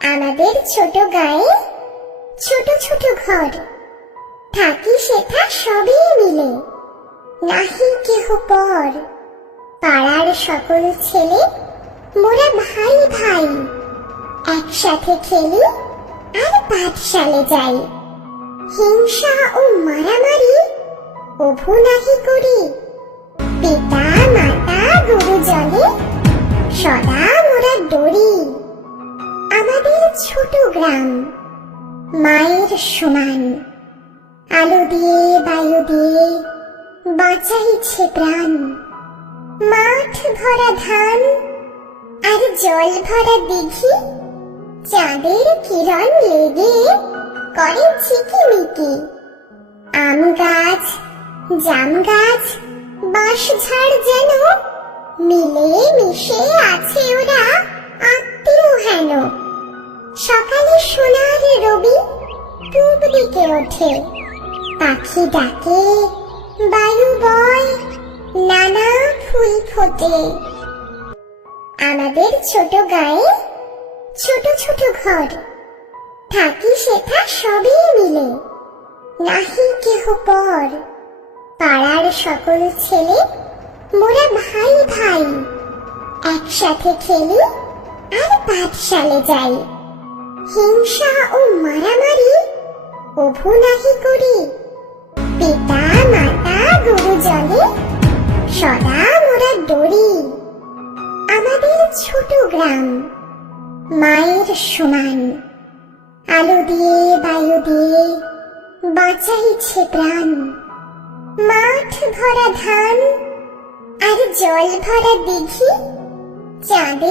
আমাদের ছোট গায়ে ছোট ছোট ঘর, থাকি সেথা সবই মিলে, নাহি কেহ পর। পাড়ার সকল ছেলে মোরা ভাই ভাই, একসাথে খেলি আর পাঠশালে যাই। হিংসা ও মারামারি ওভু নাহি করি, পিতা মাতা গুরুজনে সদা মোরা ডরি। আমাদের ছোট গ্রাম মায়ের সমান, আলো দিয়ে বায়ু দিয়ে বাঁচাইছে প্রাণ। মাঠ ভরা ধান আর জল ভরা দিঘি, চাঁদের কিরণ লেগে করে ঝিকিমিকি। আম গাছ, জাম গাছ, বাঁশঝাড় যেন মিলে মিশে আছে ওরা আত্মীয় হেন। সকালে সোনার রবি পূব দিকে ওঠে, পাখি ডাকে, বায়ু বয়, নানা ফুল ফোটে। আমাদের ছোট গায়ে ছোট ছোট ঘর, থাকি সেথা সবই মিলে, নাহি কেহ পর। পাড়ার সকল ছেলে মোরা ভাই ভাই, একসাথে খেলি আর পাঠশালে যাই। হিংসা ও মারামারি ওভু নাহি করি, পিতা মাতা গুরুজনে সদা মোরা ডরি। আমাদের ছোট গ্রাম মায়ের সমান, আলো দিয়ে বায়ু দিয়ে বাঁচাইছে প্রাণ। মাঠ ভরা ধান আর জল ভরা দিঘি, চাঁদের